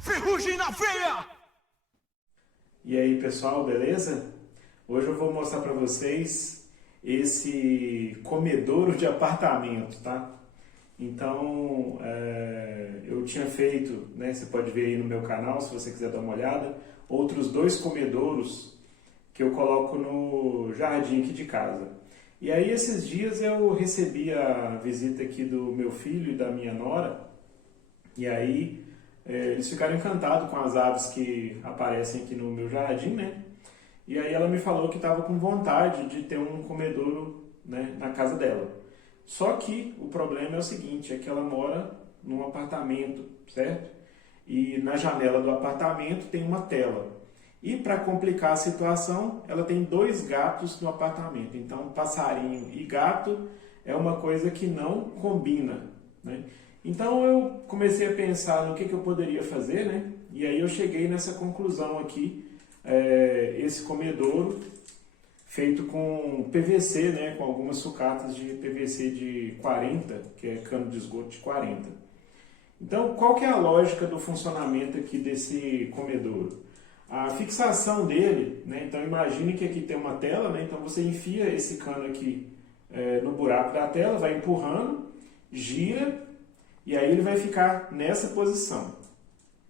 Ferrugem na veia! E aí pessoal, beleza? Hoje eu vou mostrar para vocês esse comedouro de apartamento, tá? Então, eu tinha feito, né, você pode ver aí no meu canal, se você quiser dar uma olhada, outros 2 comedouros que eu coloco no jardim aqui de casa. E aí esses dias eu recebi a visita aqui do meu filho e da minha nora, e aí eles ficaram encantados com as aves que aparecem aqui no meu jardim, né? E aí ela me falou que estava com vontade de ter um comedouro, né, na casa dela. Só que o problema é o seguinte, é que ela mora num apartamento, certo? E na janela do apartamento tem uma tela. E para complicar a situação, ela tem 2 gatos no apartamento. Então, passarinho e gato é uma coisa que não combina, né? Então eu comecei a pensar no que eu poderia fazer, né? E aí eu cheguei nessa conclusão aqui, esse comedouro feito com PVC, né? Com algumas sucatas de PVC de 40, que é cano de esgoto de 40. Então, qual que é a lógica do funcionamento aqui desse comedouro? A fixação dele, né? Então imagine que aqui tem uma tela, né? Então você enfia esse cano aqui no buraco da tela, vai empurrando, gira, e aí ele vai ficar nessa posição.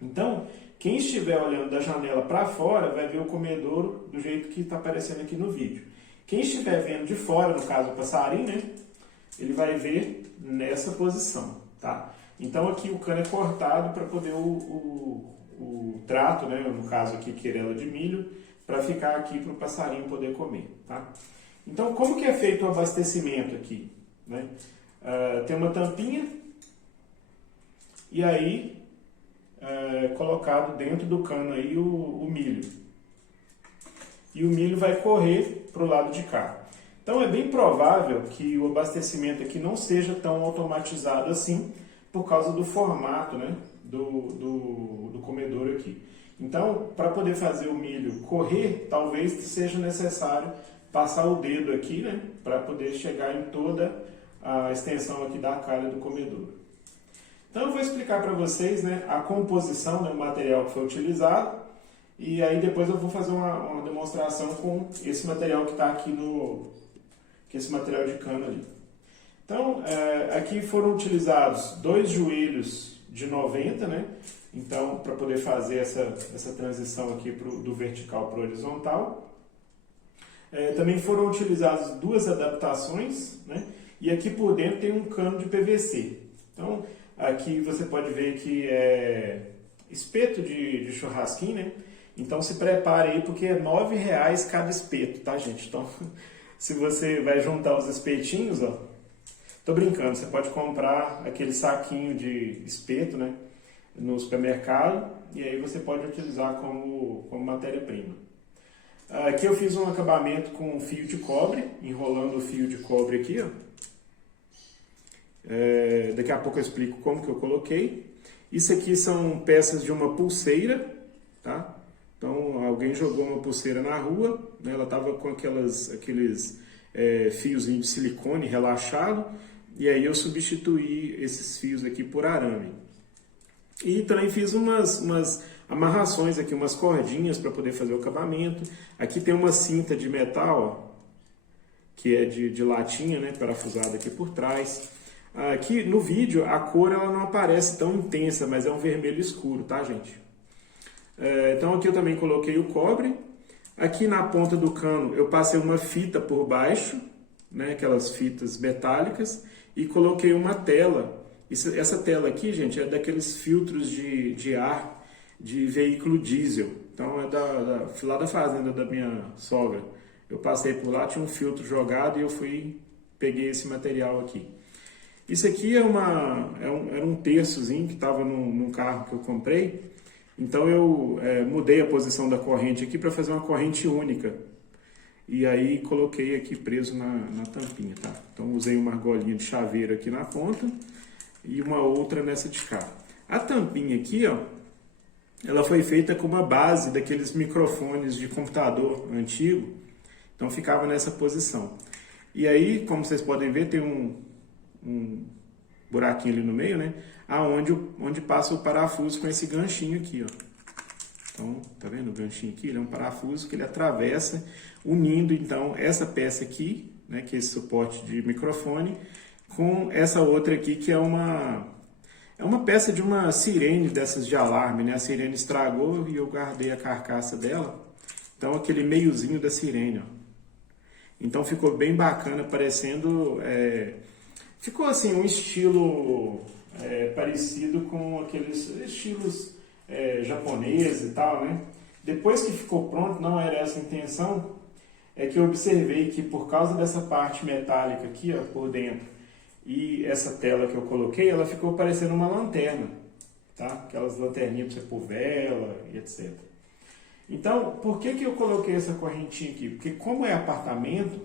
Então, quem estiver olhando da janela para fora vai ver o comedouro do jeito que está aparecendo aqui no vídeo. Quem estiver vendo de fora, no caso o passarinho, né, ele vai ver nessa posição, tá? Então aqui o cano é cortado para poder o trato, né, no caso aqui querela de milho, para ficar aqui para o passarinho poder comer, tá? Então como que é feito o abastecimento aqui, né? Tem uma tampinha, e aí colocado dentro do cano aí o milho. E o milho vai correr para o lado de cá. Então é bem provável que o abastecimento aqui não seja tão automatizado assim, por causa do formato, né, do comedouro aqui. Então, para poder fazer o milho correr, talvez seja necessário passar o dedo aqui, né, para poder chegar em toda a extensão aqui da calha do comedouro. Então eu vou explicar para vocês, né, a composição, né, do material que foi utilizado, e aí depois eu vou fazer uma demonstração com esse material que está aqui esse material de cano ali. Então aqui foram utilizados 2 joelhos de 90, né, então para poder fazer essa transição aqui do vertical para o horizontal. Também foram utilizadas 2 adaptações, né, e aqui por dentro tem um cano de PVC. Então aqui você pode ver que é espeto de churrasquinho, né? Então se prepare aí porque é R$9 cada espeto, tá, gente? Então se você vai juntar os espetinhos, ó, tô brincando, você pode comprar aquele saquinho de espeto, né, no supermercado, e aí você pode utilizar como matéria-prima. Aqui eu fiz um acabamento com fio de cobre, enrolando o fio de cobre aqui, ó. Daqui a pouco eu explico como que eu coloquei. Isso aqui são peças de uma pulseira, tá? Então alguém jogou uma pulseira na rua, né? Ela estava com aqueles fiozinhos de silicone relaxado, e aí eu substituí esses fios aqui por arame. E também fiz umas amarrações aqui, umas cordinhas para poder fazer o acabamento. Aqui tem uma cinta de metal, ó, que é de latinha, né, parafusada aqui por trás. Aqui no vídeo a cor ela não aparece tão intensa, mas é um vermelho escuro, tá, gente? Então aqui eu também coloquei o cobre. Aqui na ponta do cano eu passei uma fita por baixo, né, aquelas fitas metálicas, e coloquei uma tela. Essa tela aqui, gente, é daqueles filtros de ar de veículo diesel. Então é lá da fazenda da minha sogra. Eu passei por lá, tinha um filtro jogado e eu peguei esse material aqui. Isso aqui era um terçozinho que estava num carro que eu comprei. Então eu mudei a posição da corrente aqui para fazer uma corrente única. e aí coloquei aqui preso na tampinha, tá? Então usei uma argolinha de chaveiro aqui na ponta e uma outra nessa de cá. A tampinha aqui, ó, ela foi feita com uma base daqueles microfones de computador antigo, então ficava nessa posição. E aí, como vocês podem ver, tem um buraquinho ali no meio, né? Onde passa o parafuso com esse ganchinho aqui, ó. Então, tá vendo o ganchinho aqui? Ele é um parafuso que ele atravessa, unindo então essa peça aqui, né, que é esse suporte de microfone, com essa outra aqui que é uma peça de uma sirene dessas de alarme, né? A sirene estragou e eu guardei a carcaça dela. Então, aquele meiozinho da sirene, ó. Então, ficou bem bacana, parecendo... ficou assim, um estilo parecido com aqueles estilos japoneses e tal, né? Depois que ficou pronto, não era essa a intenção, é que eu observei que por causa dessa parte metálica aqui, ó, por dentro, e essa tela que eu coloquei, ela ficou parecendo uma lanterna, tá? Aquelas lanterninhas para você pôr vela e etc. Então, por que eu coloquei essa correntinha aqui? Porque como é apartamento,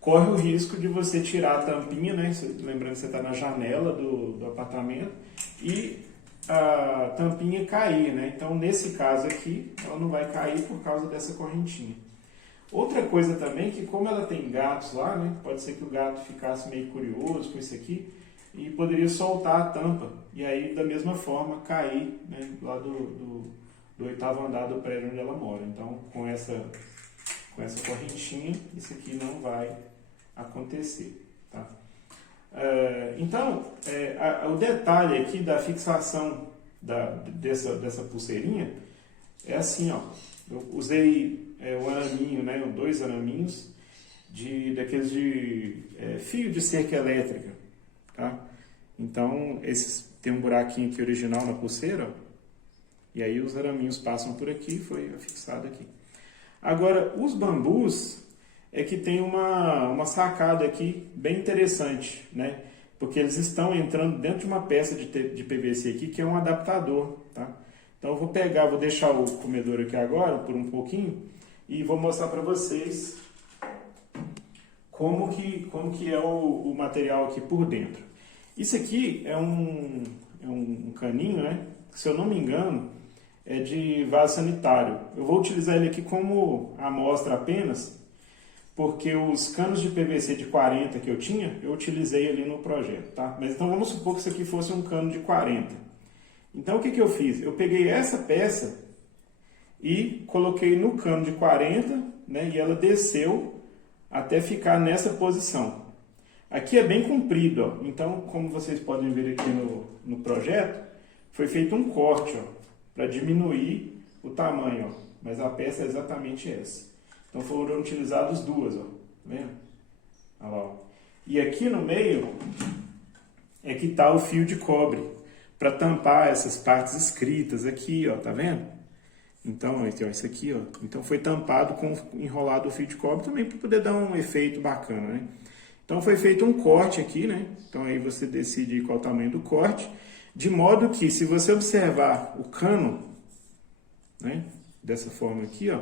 corre o risco de você tirar a tampinha, né? Lembrando que você está na janela do apartamento, e a tampinha cair, né? Então, nesse caso aqui, ela não vai cair por causa dessa correntinha. Outra coisa também, que como ela tem gatos lá, né? Pode ser que o gato ficasse meio curioso com isso aqui e poderia soltar a tampa. E aí, da mesma forma, cair, né? Lá do 8º andar do prédio onde ela mora. Então, com essa correntinha, isso aqui não vai acontecer, tá? Então, o detalhe aqui da fixação dessa pulseirinha é assim, ó. Eu usei o araminho, né, 2 araminhos daqueles de fio de cerca elétrica, tá? Então, esses tem um buraquinho aqui original na pulseira, ó, e aí os araminhos passam por aqui e foi fixado aqui. Agora, os bambus é que tem uma sacada aqui bem interessante, né? Porque eles estão entrando dentro de uma peça de PVC aqui, que é um adaptador, tá? Então eu vou deixar o comedor aqui agora, por um pouquinho, e vou mostrar para vocês como que é o material aqui por dentro. Isso aqui é um caninho, né? Se eu não me engano, é de vaso sanitário. Eu vou utilizar ele aqui como amostra apenas, porque os canos de PVC de 40 que eu tinha, eu utilizei ali no projeto, tá? Mas então vamos supor que isso aqui fosse um cano de 40. Então o que eu fiz? Eu peguei essa peça e coloquei no cano de 40, né? E ela desceu até ficar nessa posição. Aqui é bem comprido, ó. Então, como vocês podem ver aqui no projeto, foi feito um corte, ó, para diminuir o tamanho, ó. Mas a peça é exatamente essa. Então foram utilizadas duas, ó. Tá vendo? Olha lá, ó. E aqui no meio é que está o fio de cobre para tampar essas partes escritas aqui, ó. Tá vendo? Então, ó, isso aqui, ó. Então foi tampado com enrolado o fio de cobre também para poder dar um efeito bacana, né? Então foi feito um corte aqui, né? Então aí você decide qual o tamanho do corte, de modo que se você observar o cano, né? Dessa forma aqui, ó.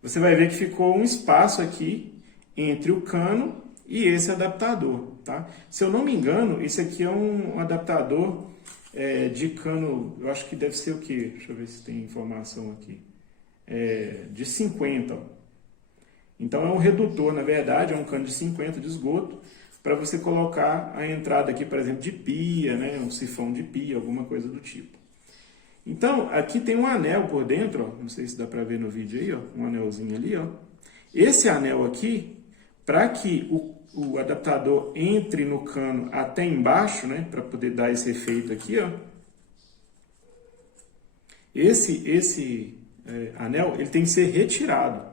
Você vai ver que ficou um espaço aqui entre o cano e esse adaptador, tá? Se eu não me engano, esse aqui é um adaptador de cano, eu acho que deve ser o quê? Deixa eu ver se tem informação aqui. De 50, ó. Então é um redutor, na verdade, é um cano de 50 de esgoto, para você colocar a entrada aqui, por exemplo, de pia, né? Um sifão de pia, alguma coisa do tipo. Então, aqui tem um anel por dentro, ó, não sei se dá para ver no vídeo aí, ó, um anelzinho ali, ó. Esse anel aqui, para que o adaptador entre no cano até embaixo, né, para poder dar esse efeito aqui, ó. Esse anel, ele tem que ser retirado,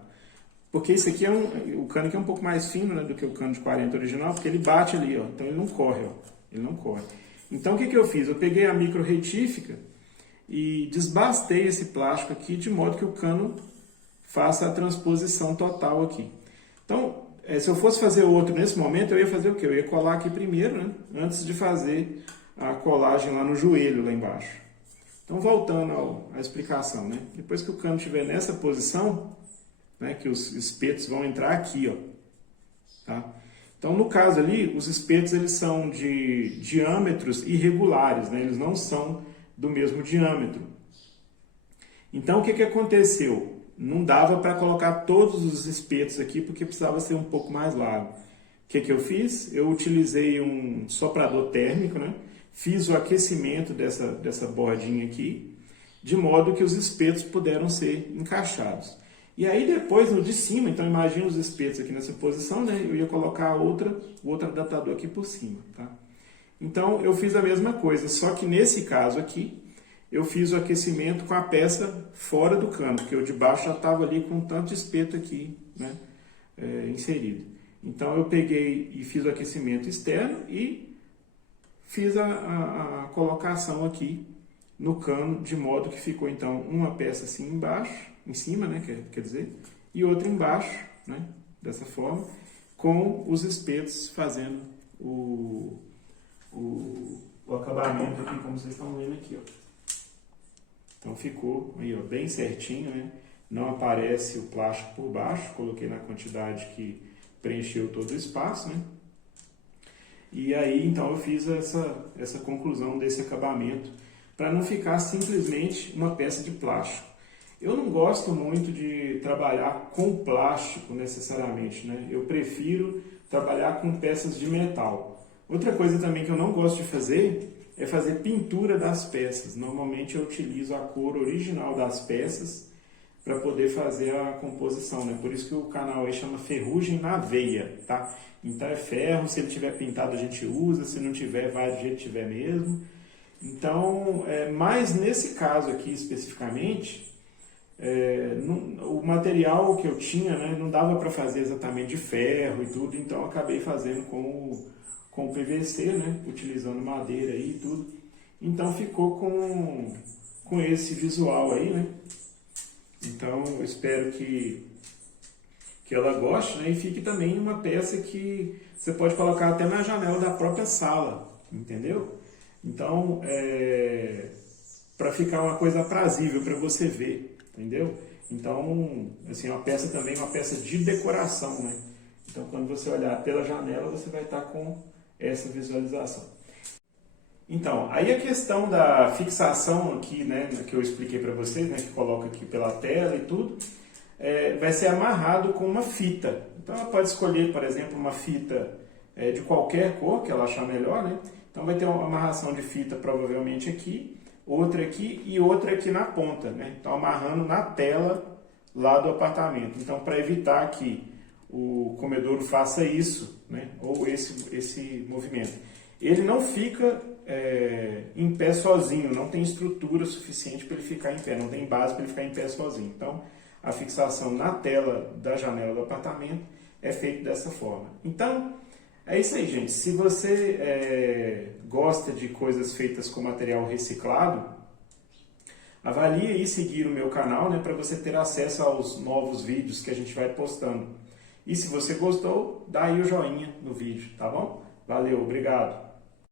porque esse aqui o cano aqui é um pouco mais fino, né, do que o cano de 40 original, porque ele bate ali, ó, então ele não corre, ó, ele não corre. Então, o que eu fiz? Eu peguei a micro retífica e desbastei esse plástico aqui de modo que o cano faça a transposição total aqui. Então, se eu fosse fazer outro nesse momento, eu ia fazer o quê? Eu ia colar aqui primeiro, né? Antes de fazer a colagem lá no joelho, lá embaixo. Então, voltando à explicação, né? Depois que o cano estiver nessa posição, né, que os espetos vão entrar aqui, ó, tá? Então, no caso ali, os espetos eles são de diâmetros irregulares, né? Eles não são do mesmo diâmetro. Então, o que que aconteceu? Não dava para colocar todos os espetos aqui, porque precisava ser um pouco mais largo. O que que eu fiz? Eu utilizei um soprador térmico, né? Fiz o aquecimento dessa bordinha aqui, de modo que os espetos puderam ser encaixados. E aí depois, no de cima, então imagina os espetos aqui nessa posição, né? Eu ia colocar o outro adaptador aqui por cima, tá? Então eu fiz a mesma coisa, só que nesse caso aqui, eu fiz o aquecimento com a peça fora do cano, porque o de baixo já estava ali com tanto espeto aqui, né? Inserido. Então eu peguei e fiz o aquecimento externo e fiz a colocação aqui no cano, de modo que ficou então uma peça assim embaixo, em cima, né, quer dizer, e outra embaixo, né, dessa forma, com os espetos fazendo o acabamento aqui, como vocês estão vendo aqui, ó. Então ficou aí, ó, bem certinho, né, não aparece o plástico por baixo, coloquei na quantidade que preencheu todo o espaço, né, e aí então eu fiz essa conclusão desse acabamento, para não ficar simplesmente uma peça de plástico. Eu não gosto muito de trabalhar com plástico necessariamente, né? Eu prefiro trabalhar com peças de metal. Outra coisa também que eu não gosto de fazer é fazer pintura das peças. Normalmente eu utilizo a cor original das peças para poder fazer a composição, né? Por isso que o canal aí chama Ferrugem na Veia, tá? Então é ferro, se ele tiver pintado a gente usa, se não tiver vai do jeito que tiver mesmo. Então, mas nesse caso aqui especificamente, o material que eu tinha, né, não dava para fazer exatamente de ferro e tudo, então eu acabei fazendo com o PVC, né, utilizando madeira aí e tudo. Então ficou com esse visual aí, né? Então eu espero que ela goste, né, e fique também uma peça que você pode colocar até na janela da própria sala, entendeu? Então, para ficar uma coisa aprazível para você ver, entendeu? Então, assim, uma peça também, uma peça de decoração, né? Então, quando você olhar pela janela, você vai estar com essa visualização. Então, aí a questão da fixação aqui, né, que eu expliquei para vocês, né, que coloca aqui pela tela e tudo, vai ser amarrado com uma fita. Então, ela pode escolher, por exemplo, uma fita de qualquer cor que ela achar melhor, né? Então vai ter uma amarração de fita provavelmente aqui, outra aqui e outra aqui na ponta, né? Então amarrando na tela lá do apartamento. Então para evitar que o comedouro faça isso, né? Ou esse movimento. Ele não fica em pé sozinho, não tem estrutura suficiente para ele ficar em pé, não tem base para ele ficar em pé sozinho. Então a fixação na tela da janela do apartamento é feita dessa forma. Então é isso aí, gente. Se você gosta de coisas feitas com material reciclado, avalie aí seguir o meu canal, né, para você ter acesso aos novos vídeos que a gente vai postando. E se você gostou, dá aí o joinha no vídeo, tá bom? Valeu, obrigado!